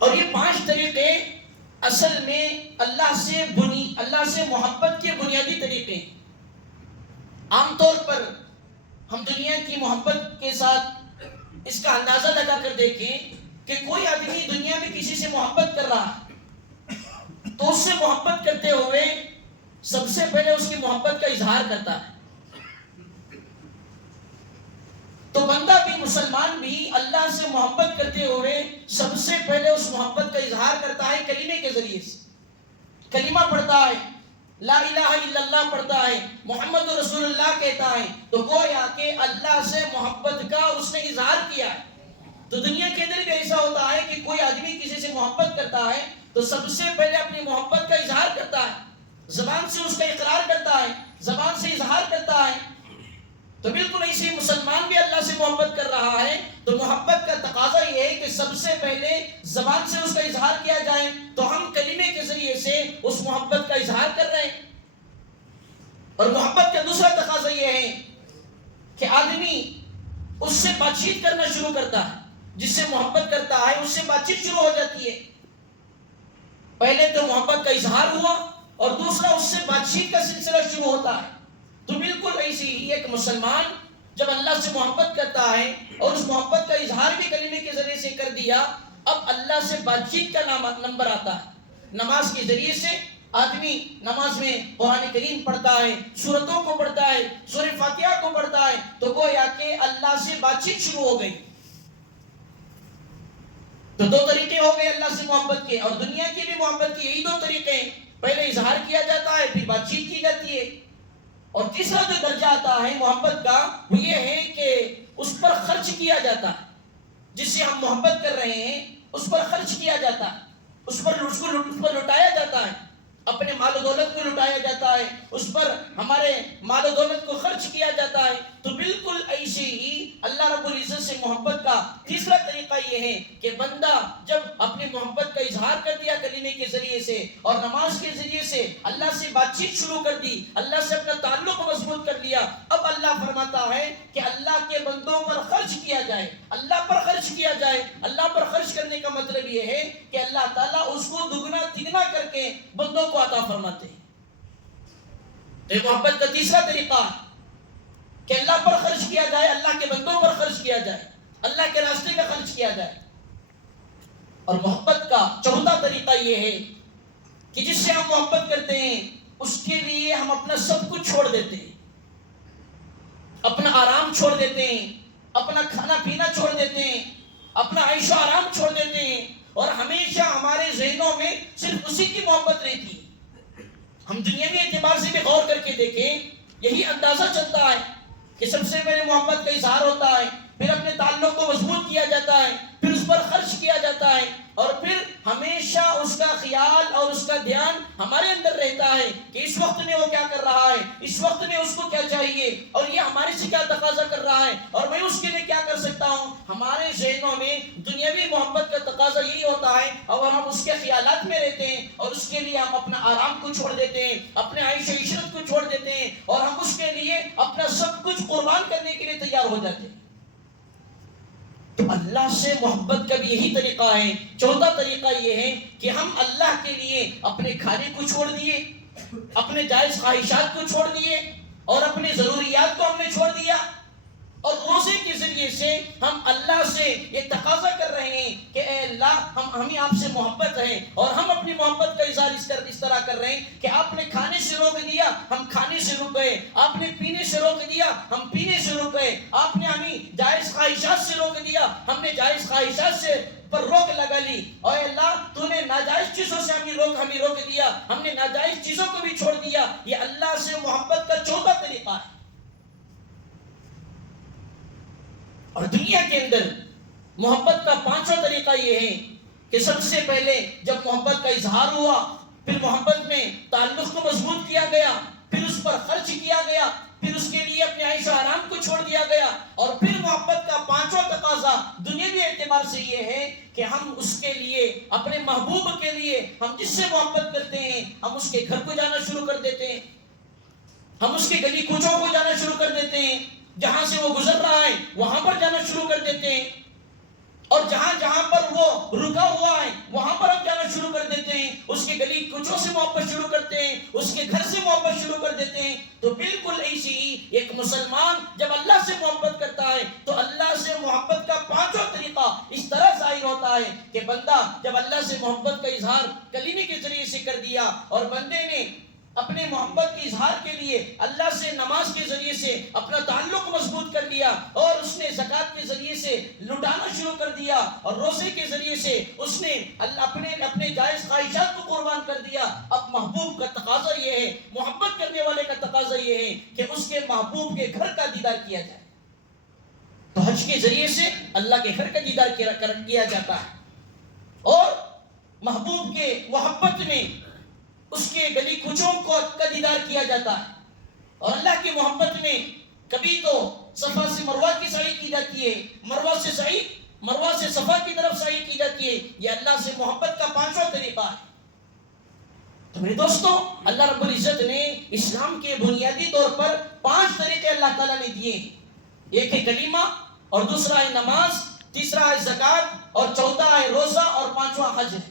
اور یہ 5 طریقے اصل میں اللہ سے محبت کے بنیادی طریقے ہیں۔ عام طور پر ہم دنیا کی محبت کے ساتھ اس کا اندازہ لگا کر دیکھیں کہ کوئی آدمی دنیا میں کسی سے محبت کر رہا ہے تو اس سے محبت کرتے ہوئے سب سے پہلے اس کی محبت کا اظہار کرتا ہے۔ تو بندہ بھی، مسلمان بھی اللہ سے محبت کرتے ہوئے سب سے پہلے اس محبت کا اظہار کرتا ہے کلمے کے ذریعے سے۔ کلمہ پڑھتا ہے، لا الہ الا اللہ پڑھتا ہے، محمد رسول اللہ کہتا ہے، تو گویا کہ اللہ سے محبت کا اس نے اظہار کیا ہے۔ تو دنیا کے اندر بھی ایسا ہوتا ہے کہ کوئی آدمی کسی سے محبت کرتا ہے تو سب سے پہلے اپنی محبت کا اظہار کرتا ہے، زبان سے اس کا اقرار کرتا ہے، زبان سے اظہار کرتا ہے۔ تو بالکل ایسے ہی مسلمان بھی اللہ سے محبت کر رہا ہے تو محبت کا تقاضا یہ ہے کہ سب سے پہلے زبان سے اس کا اظہار کیا جائے، تو ہم کلمے کے ذریعے سے اس محبت کا اظہار کر رہے ہیں۔ اور محبت کا دوسرا تقاضا یہ ہے کہ آدمی اس سے بات چیت کرنا شروع کرتا ہے، جس سے محبت کرتا ہے اس سے بات چیت شروع ہو جاتی ہے۔ پہلے تو محبت کا اظہار ہوا اور دوسرا اس سے بات چیت کا سلسلہ شروع ہوتا ہے۔ تو بالکل ایسی ہی ایک مسلمان جب اللہ سے محبت کرتا ہے اور اس محبت کا اظہار بھی کلمے کے ذریعے سے کر دیا، اب اللہ سے بات چیت کا نمبر آتا ہے۔ نماز کے ذریعے سے آدمی نماز میں قرآن کریم پڑھتا ہے، سورتوں کو پڑھتا ہے، سورہ فاتحہ کو پڑھتا ہے، تو گویا کہ اللہ سے بات چیت شروع ہو گئی۔ تو 2 طریقے ہو گئے اللہ سے محبت کے، اور دنیا کی بھی محبت کے یہی 2 طریقے ہیں، پہلے اظہار کیا جاتا ہے پھر بات چیت کی جاتی ہے۔ اور تیسرا جو درجہ آتا ہے محبت کا وہ یہ ہے کہ اس پر خرچ کیا جاتا ہے، جس سے ہم محبت کر رہے ہیں اس پر خرچ کیا جاتا ہے، اس پر لٹایا جاتا ہے، اپنے مال و دولت کو لٹایا جاتا ہے، اس پر ہمارے مال و دولت کو خرچ کیا جاتا ہے۔ تو بالکل ایسے ہی اللہ رب العزت سے محبت کا تیسرا طریقہ یہ ہے کہ بندہ جب اپنی محبت کا اظہار کر دیا کلمے کے ذریعے سے اور نماز کے ذریعے سے اللہ سے بات چیت شروع کر دی، اللہ سے اپنا تعلق مضبوط کر لیا، اب اللہ فرماتا ہے کہ اللہ کے بندوں پر خرچ کیا جائے، اللہ پر خرچ کیا جائے۔ اللہ پر خرچ کرنے کا مطلب یہ ہے کہ اللہ تعالیٰ اس کو دگنا تگنا کر کے بندوں کو عطا فرماتے ہیں۔ تو یہ محبت کا تیسرا طریقہ ہے کہ اللہ پر خرچ کیا جائے، اللہ کے بندوں پر خرچ کیا جائے، اللہ کے راستے کا خرچ کیا جائے۔ اور محبت کا چوتھا طریقہ یہ ہے کہ جس سے ہم محبت کرتے ہیں اس کے لیے ہم اپنا سب کچھ چھوڑ دیتے ہیں، اپنا آرام چھوڑ دیتے ہیں، اپنا کھانا پینا چھوڑ دیتے ہیں، اپنا عیش و آرام چھوڑ دیتے ہیں، اور ہمیشہ ہمارے ذہنوں میں صرف اسی کی محبت رہتی ہے۔ ہم دنیاوی اعتبار سے بھی غور کر کے دیکھیں، یہی اندازہ چلتا ہے کہ سب سے پہلے محبت کا اظہار ہوتا ہے، پھر اپنے تعلق کو مضبوط کیا جاتا ہے، پھر اس پر خرچ کیا جاتا ہے، اور پھر ہمیشہ اس کا خیال اور اس کا دھیان ہمارے اندر رہتا ہے کہ اس وقت میں وہ کیا کر رہا ہے، اس وقت میں اس کو کیا چاہیے، اور یہ ہمارے سے کیا تقاضا کر رہا ہے اور میں اس کے لیے کیا کر سکتا ہوں۔ ہمارے ذہنوں میں دنیاوی محبت کا تقاضا یہی ہوتا ہے، اور ہم اس کے خیالات میں رہتے ہیں، اور اس کے لیے ہم اپنا آرام کو چھوڑ دیتے ہیں، اپنے عیش و عشرت کو چھوڑ دیتے ہیں، اور ہم اس کے لیے اپنا سب کچھ قربان کرنے کے لیے تیار ہو جاتے ہیں۔ تو اللہ سے محبت کا بھی یہی طریقہ ہے۔ چوتھا طریقہ یہ ہے کہ ہم اللہ کے لیے اپنے کھانے کو چھوڑ دیے، اپنے جائز خواہشات کو چھوڑ دیے، اور اپنے ضروریات کو ہم نے چھوڑ دیا، اور روزے کے ذریعے سے ہم اللہ سے یہ تقاضا کر رہے ہیں کہ اے اللہ ہمیں آپ سے محبت ہے، اور ہم اپنی محبت کا اظہار اس طرح کر رہے ہیں کہ آپ نے کھانے سے روک دیا، ہم کھانے سے رک گئے، آپ نے پینے سے روک دیا، ہم پینے سے رک گئے، آپ نے ہمیں جائز خواہشات سے روک دیا، ہم نے جائز خواہشات سے پر روک لگا لی، اور اے اللہ تو نے ناجائز چیزوں سے ہمیں روک دیا، ہم نے ناجائز چیزوں کو بھی چھوڑ دیا۔ یہ اللہ سے محبت کا چوتھا طریقہ ہے۔ اور دنیا کے اندر محبت کا پانچواں طریقہ یہ ہے کہ سب سے پہلے جب محبت کا اظہار ہوا، پھر محبت میں تعلق کو مضبوط کیا گیا، پھر اس پر خرچ کیا گیا، پھر اس کے لیے اپنے عیش و آرام کو چھوڑ دیا گیا، اور پھر محبت کا پانچواں تقاضا دنیاوی اعتبار سے یہ ہے کہ ہم اس کے لیے، اپنے محبوب کے لیے، ہم جس سے محبت کرتے ہیں ہم اس کے گھر کو جانا شروع کر دیتے ہیں، ہم اس کے گلی کوچوں کو جانا شروع کر دیتے ہیں، جہاں سے وہ گزر رہا ہے وہاں پر جانا شروع کر دیتے ہیں، اور جہاں جہاں پر وہ رکا ہوا ہے مسلمان جب اللہ سے محبت کرتا ہے تو اللہ سے محبت کا پانچوں طریقہ اس طرح ظاہر ہوتا ہے کہ بندہ جب اللہ سے محبت کا اظہار کلمے کے ذریعے سے کر دیا اور بندے نے اپنے محبت کے اظہار کے لیے اللہ سے نماز کے ذریعے سے اپنا تعلق مضبوط کر لیا اور اس نے زکوٰۃ کے ذریعے سے لٹانا شروع کر دیا اور روزے کے ذریعے سے اس نے اپنے جائز خواہشات کو قربان کر دیا، اب محبوب کا تقاضا یہ ہے، محبت کرنے والے کا تقاضا یہ ہے کہ اس کے محبوب کے گھر کا دیدار کیا جائے۔ تو حج کے ذریعے سے اللہ کے گھر کا دیدار کیا جاتا ہے اور محبوب کے محبت میں اس کے گلی کوچوں کو کا دیدار کیا جاتا ہے، اور اللہ کی محبت میں کبھی تو صفا سے مروہ کی سعی کی جاتی ہے، مروہ سے صفا کی طرف سعی کی جاتی ہے۔ یہ اللہ سے محبت کا پانچواں طریقہ ہے۔ تو میرے دوستوں، اللہ رب العزت نے اسلام کے بنیادی طور پر 5 طریقے اللہ تعالیٰ نے دیے ہیں۔ ایک ہے کلمہ، اور دوسرا ہے نماز، تیسرا ہے زکوٰۃ، اور چوتھا ہے روزہ، اور پانچواں حج ہے۔